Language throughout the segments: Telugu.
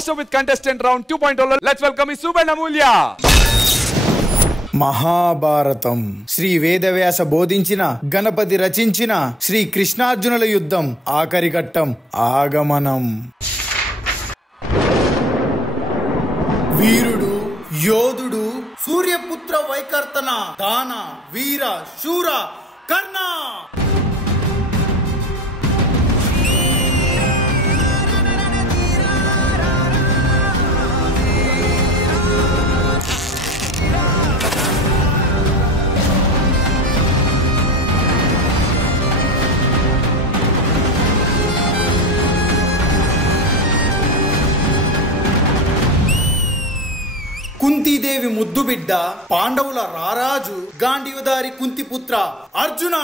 blast off with contestant round 2.0. Let's welcome Subha and Amulya. Mahabharatam Shri Vedavyasa బోధించిన గణపతి రచించిన శ్రీ కృష్ణార్జునుల యుద్ధం ఆఖరి ఘట్టం ఆగమనం. వీరుడు యోధుడు సూర్యపుత్ర వైకర్తన దాన వీర శూర కర్ణ. కుంతీదేవి ముద్దు బిడ్డ పాండవుల రారాజు గాంధీవదారి కుంతిపుత్ర అర్జున.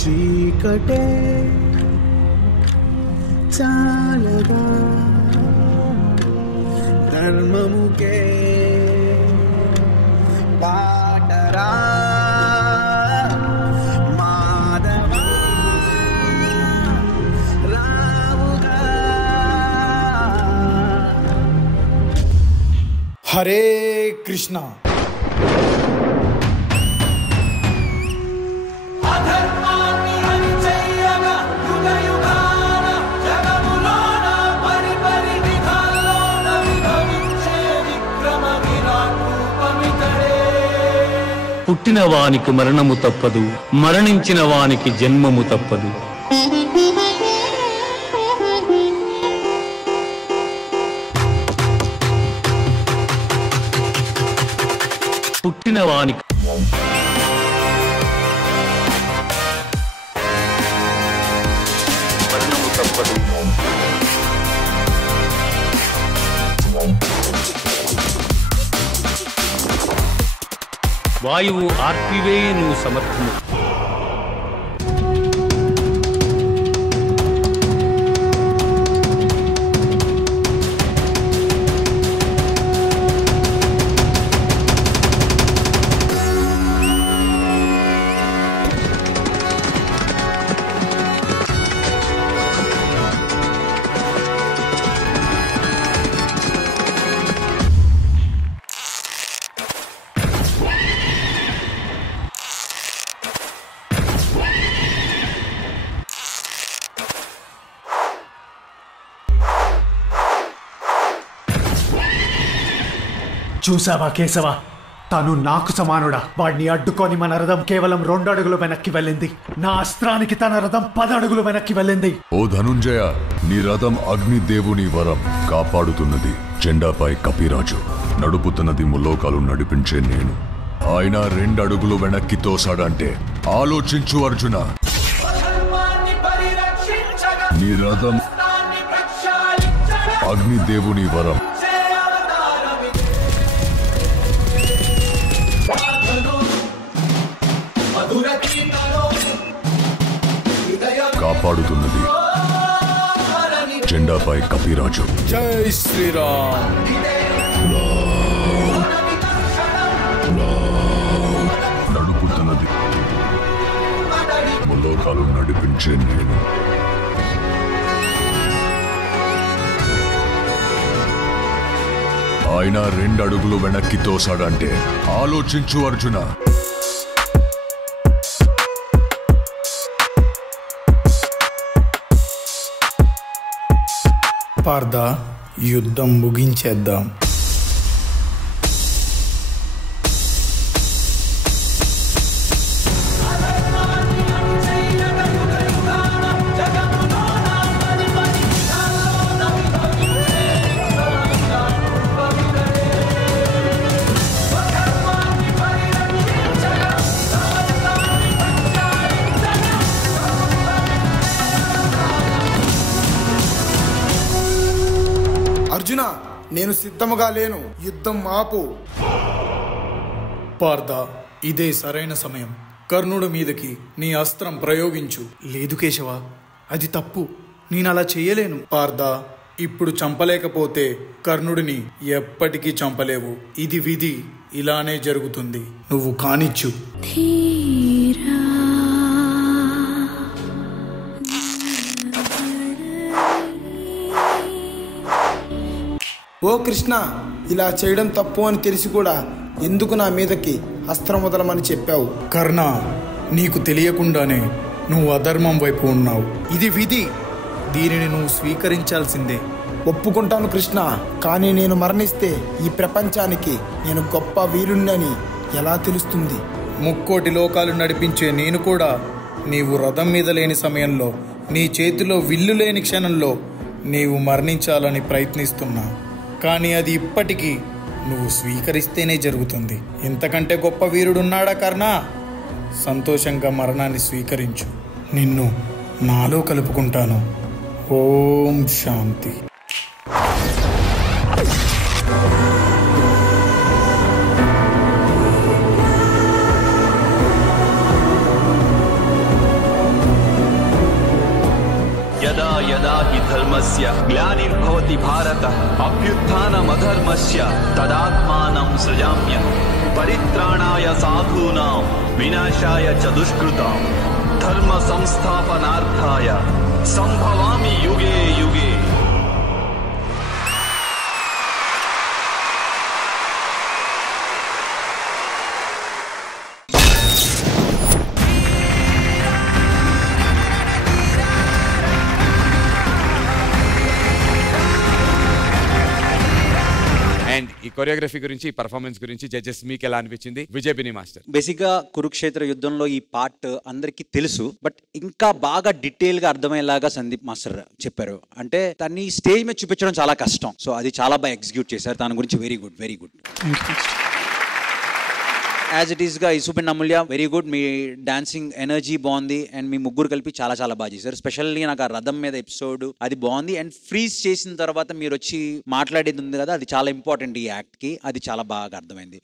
చీకటే చాలగా ధర్మముకే పాటరా హరే కృష్ణ. పుట్టిన వానికి మరణము తప్పదు, మరణించిన వానికి జన్మము తప్పదు. పుట్టిన వానికి మరణము తప్పదు. వాయువు ఆర్పివేయును సమర్థము. చూసావా కేశవ, తను నాకు సమానుడా. వాడిని అడ్డుకొని మన రథం కేవలం 2 అడుగులు వెనక్కి వెళ్ళింది. నా అస్త్రానికి తన రథం 10 అడుగులు వెనక్కి వెళ్ళింది. ఓ ధనుంజయ, నీ రథం అగ్నిదేవుని వరం కాపాడుతున్నది. జెండాపై కపిరాజు నడుపుతున్నది ముల్లోకాలు నడిపించే నేను. ఆయన 2 అడుగులు వెనక్కి తోసాడంటే ఆలోచించు అర్జున. నీ రథం అగ్నిదేవుని వరం కాపాడుతున్నది. జెండాపై కపిరాజు. జై శ్రీరామ్. నడుపుతున్నది ముల్లోకాలు నడిపించే నేను. ఆయన 2 అడుగులు వెనక్కి తోసాడంటే ఆలోచించు అర్జున. పార్థ, యుద్ధం ముగించేద్దాం. అర్జున, నేను సిద్ధముగా లేను. యుద్ధం ఆపు. పార్థ, ఇదే సరైన సమయం. కర్ణుడి మీదకి నీ అస్త్రం ప్రయోగించు. లేదు కేశవ, అది తప్పు. నేను అలా చేయలేను. పార్థ, ఇప్పుడు చంపలేకపోతే కర్ణుడిని ఎప్పటికీ చంపలేవు. ఇది విధి. ఇలానే జరుగుతుంది. నువ్వు కానిచ్చు. ధీర ఓ కృష్ణ, ఇలా చేయడం తప్పు అని తెలిసి కూడా ఎందుకు నా మీదకి అస్త్రం వదలమని చెప్పావు? కర్ణ, నీకు తెలియకుండానే నువ్వు అధర్మం వైపు ఉన్నావు. ఇది విధి, దీనిని నువ్వు స్వీకరించాల్సిందే. ఒప్పుకుంటాను కృష్ణ, కానీ నేను మరణిస్తే ఈ ప్రపంచానికి నేను గొప్ప వీరుణ్ణని ఎలా తెలుస్తుంది? ముక్కోటి లోకాలు నడిపించే నేను కూడా నీవు రథం మీద లేని సమయంలో, నీ చేతిలో విల్లు లేని క్షణంలో నీవు మరణించాలని ప్రయత్నిస్తున్నా. కానీ అది ఇప్పటికీ నువ్వు స్వీకరిస్తేనే జరుగుతుంది. ఇంతకంటే గొప్ప వీరుడున్నాడా కర్ణ? సంతోషంగా మరణాన్ని స్వీకరించు. నిన్ను నాలో కలుపుకుంటాను. ఓం శాంతి. यदा यदा हि धर्मस्य ग्लानिर्भवति भारत अभ्युत्थानमधर्मस्य तदात्मानं सृजाम्यहं परित्राणाय साधूनां विनाशाय च दुष्कृतां धर्म संस्थापनार्थाय संभवामि युगे युगे. అండ్ ఈ కొరియోగ్రఫీ గురించి, ఈ పర్ఫార్మెన్స్ గురించి జడ్జెస్ మీకు ఎలా అనిపించింది? విజయ్ బిని మాస్టర్. బేసిక్ గా కురుక్షేత్ర యుద్ధంలో ఈ పార్ట్ అందరికీ తెలుసు, బట్ ఇంకా బాగా డీటెయిల్ గా అర్థమయ్యేలాగా సందీప్ మాస్టర్ చెప్పారు. అంటే తన్ని స్టేజ్ మీద చూపించడం చాలా కష్టం, సో అది చాలా బాగా ఎగ్జిక్యూట్ చేశారు. దాని గురించి very good, very good. As it is గా ఇసుబెన్ అమూల్య వెరీ గుడ్. మీ డాన్సింగ్ ఎనర్జీ బాగుంది అండ్ మీ ముగ్గురు కలిపి చాలా చాలా బాగా చేశారు. స్పెషల్లీ నాకు ఆ రథం మీద ఎపిసోడ్ అది బాగుంది. అండ్ ఫ్రీజ్ చేసిన తర్వాత మీరు వచ్చి మాట్లాడేది ఉంది కదా, అది చాలా ఇంపార్టెంట్ ఈ యాక్ట్ కి. అది చాలా బాగా అర్థమైంది.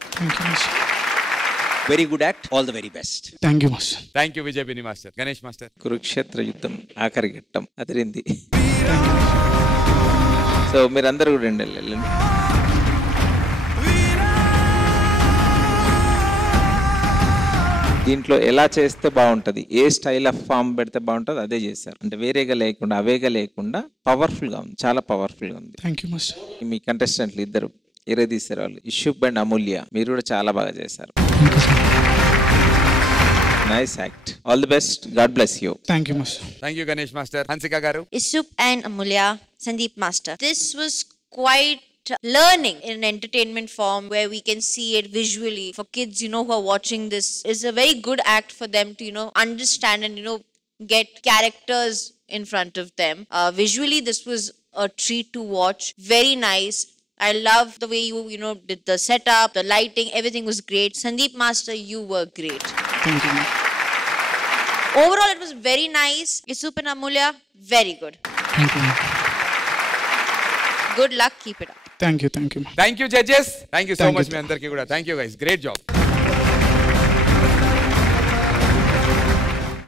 Very good act. All the very best. Thank you master. Thank you Vijay Binni master. Ganesh master. Kurukshetra యుద్ధం ఆఖరి ఘట్టం అదిరింది. సో మీరందరూ కూడా వెళ్ళండి. దీంట్లో ఎలా చేస్తే బాగుంటుంది, ఏ స్టైల్ ఆఫ్ ఫామ్ పెడితే బాగుంటుంది అదే చేశారు. అంటే వేరేగా లేకుండా అవేగా లేకుండా పవర్ఫుల్గా ఉంది, చాలా పవర్ఫుల్గా ఉంది. Thank you master. మీ కంటెస్టెంట్లు ఇద్దరు తీశారు వాళ్ళు, ఇషుబ్ అండ్ అమూల్య, మీరు కూడా చాలా బాగా చేశారు. Nice act. All the best. God bless you. Thank you master. Thank you Ganesh master. Hansika గారు. Isup and Amulya, Sandeep Master. This was quite learning in entertainment form where we can see it visually for kids, who are watching this. Is a very good act for them to, understand and, get characters in front of them. Visually, this was a treat to watch. Very nice. I love the way you, did the setup, the lighting, everything was great. Sandeep Master, you were great. Thank you. Overall, it was very nice. Isup and Amulya, very good. Thank you. Good luck. Keep it up. Thank you. Thank you, judges. Thank you so much, మీ అందరికీ కూడా. Thank you, guys. Great job.